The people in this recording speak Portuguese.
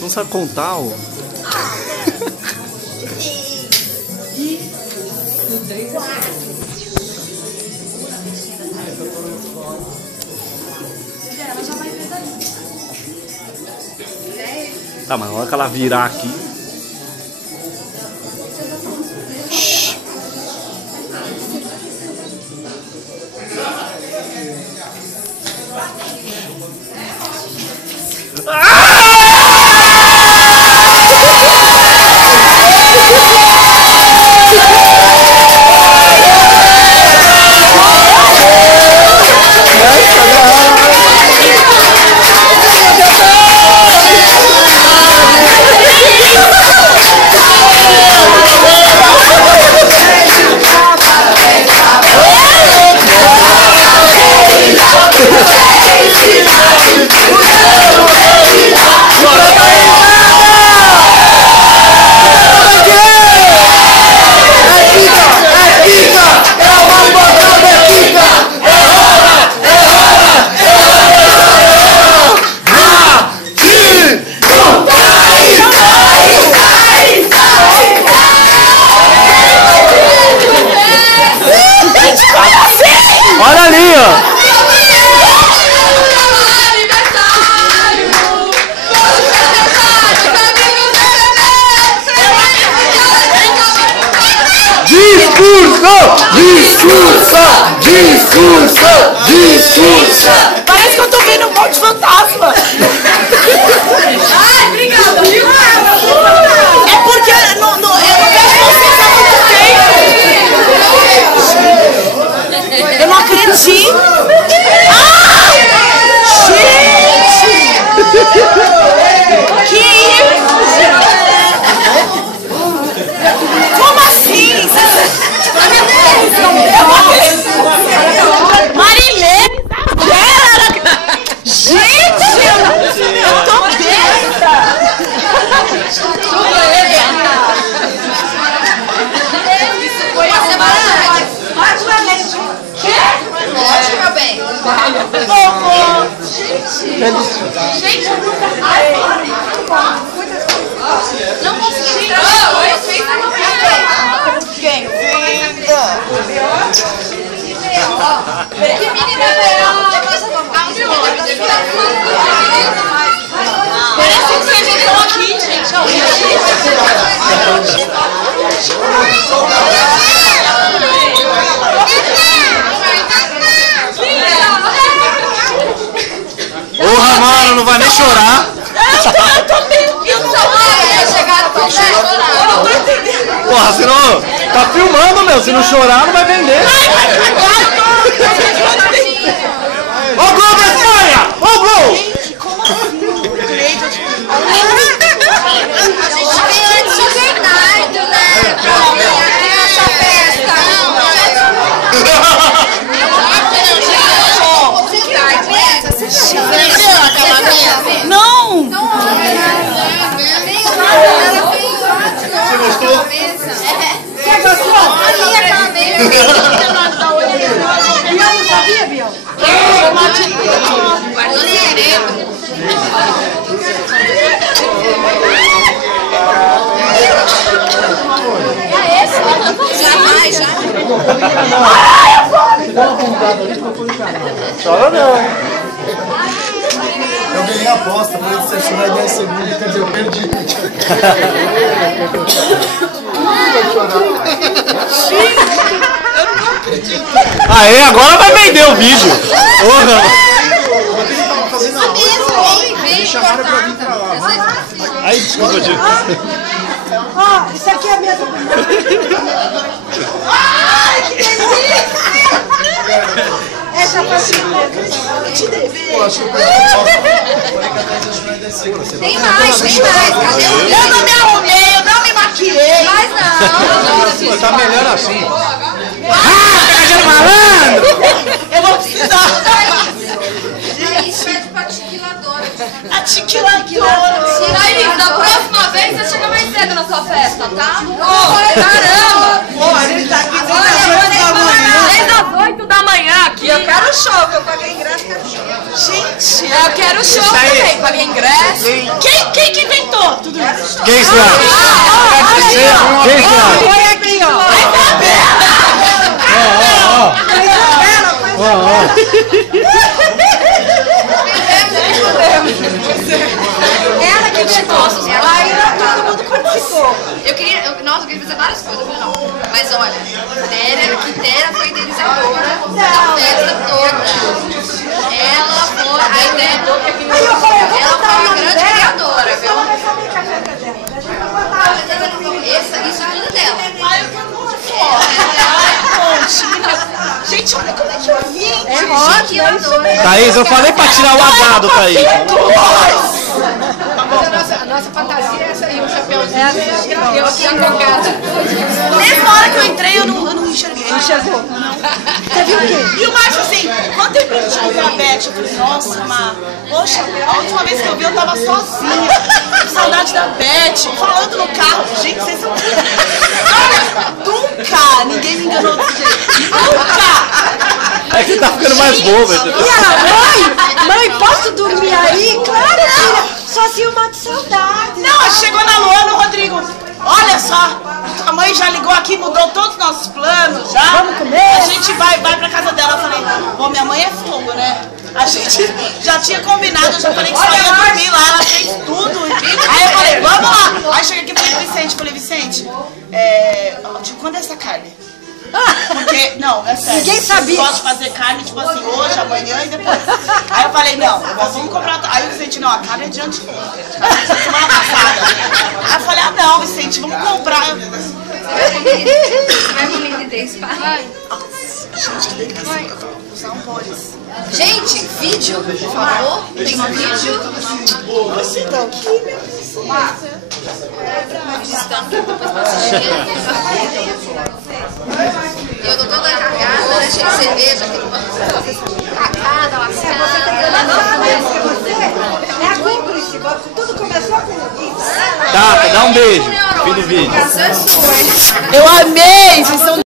Não sabe contar, ó. Tá, mas na hora que ela virar aqui. Shhh. Olha ali, ó. Discurso! Parece que eu tô vendo um monte de fantasma. Ai, obrigada. É porque eu não vejo vocês há muito tempo. Eu não acredito. Gente! Que isso? Como assim? Marilene! Gente! Eu tô besta! Ótimo, meu bem. Gente, eu nunca... Não consegui entrar. Bem-vinda! Que menina legal. Parece que vocês estão aqui, gente. Porra, mano, não vai nem chorar. Eu tô meio... Eu não tô chegar pra chorar. Eu não tô entendendo. Porra, se não... Tá filmando, meu. Se não chorar, não vai vender. Ô, Globo, Espanha! Ô, Globo! Gente, como assim? A gente veio antes do Bernardo, né? Essa festa. Você viu aquela minha? Não! Você gostou? Você gostou? Olha aquela mesa. Biel não sabia, Biel? Guardou segredo. É esse? Já vai, já. Chora não. Eu ganhei a aposta, mas você chorar em 10 segundos, quer dizer, eu perdi. Aê, agora vai vender o vídeo. Porra. Eles chamaram pra vir pra lá. Ai, desculpa, tio. Ó, isso aqui é a mesa. Ai, que delícia! Essa facilidade. Eu te devia. Tem mais, tem mais. Cadê o Eu não me arrumei, eu não me maquiei. Mas não. Tá melhor assim. Pegadinha malandro! Eu vou precisar. Gente, pede pra atiquiladora. A tiquiladora. Aí, da próxima vez você chega mais cedo na sua festa, tá? Caramba! show, que eu paguei ingresso, quero show. Gente, Eu quero show também, paguei ingresso. quem que inventou tudo isso? Quem será? Quem será? Foi aqui, ó. Ela que inventou. Aí todo mundo participou. Nossa, eu queria fazer várias coisas, não. Mas olha, Quitéria foi idealizadora da festa toda. Ela foi a ideia. Ela foi uma grande criadora, viu? Isso tudo é dela. Ai, eu quero muito foto. Gente, olha como é que eu vim. É ótimo. Thaís, eu falei pra tirar o agado, Thaís. A nossa fantasia é essa aí, o chapéuzinho. Eu aqui acocada. Mesmo hora que eu entrei, eu não enxerguei. Não chegou. Você viu o quê? E o Márcio assim, quando eu vi a Beth, eu falei, nossa, Mar, poxa, a última vez que eu vi eu tava sozinha, com saudade da Beth, falando no carro, gente, vocês são... Olha, nunca ninguém me enganou desse jeito, nunca! É que tá ficando mais boba. E ela, mãe, posso dormir aí? Claro, filha, sozinho mata saudade. Não, chegou na Luana, o Rodrigo, olha só, a mãe já ligou aqui, mudou todos os nossos planos, já. Vamos comer? A gente vai pra casa dela, eu falei, bom, minha mãe é fogo, né? A gente já tinha combinado, eu já falei que só ia dormir lá, ela fez tudo. Aí eu falei, vamos lá. Aí cheguei aqui e falei, Vicente, de quando é essa carne? Porque, não, é sério. Ninguém sabia. Gosto de fazer carne, tipo assim, hoje, amanhã e depois. Aí eu falei, não, nós vamos comprar. Aí o Vicente, não, a carne é de anteontem. A carne é de semana passada. Aí eu falei, não, Vicente, vamos comprar. Você vai comer de 10 pai? Gente, que delícia. Os amores. Gente, vídeo, por favor. Tem um vídeo. Você tá aqui, meu Depois pra assistir. Eu tô toda cagada, né? Cheia de cerveja aqui no banco. Cagada, lascada. É a cúmplice, tudo começou com isso. Tá, dá um beijo. Fim do vídeo. Eu amei, vocês são